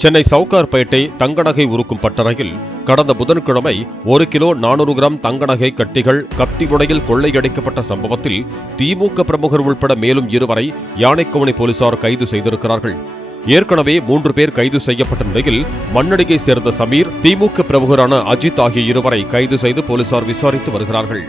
சென்னை சவுகார்பேட்டை தங்கநகை உருக்கும் பட்டறையில் கடந்த புதன்கிழமை 1 கிலோ 400 கிராம் தங்கநகை கட்டிகள் கத்திமுனையில் கொள்ளையடிக்கப்பட்ட சம்பவத்தில் திமுக பிரமுகர் உள்பட மேலும் 2 வரை யானைக்கவுனி போலீசார் கைது செய்திருக்கிறார்கள். ஏற்கனவே 3 பேர் கைது செய்யப்பட்ட நிலையில் மண்ணடியை சேர்ந்த சமீர், திமுக பிரமுகரான அஜித் ஆகிய 2 வரை கைது செய்து போலீசார் விசாரித்து வருகிறார்கள்.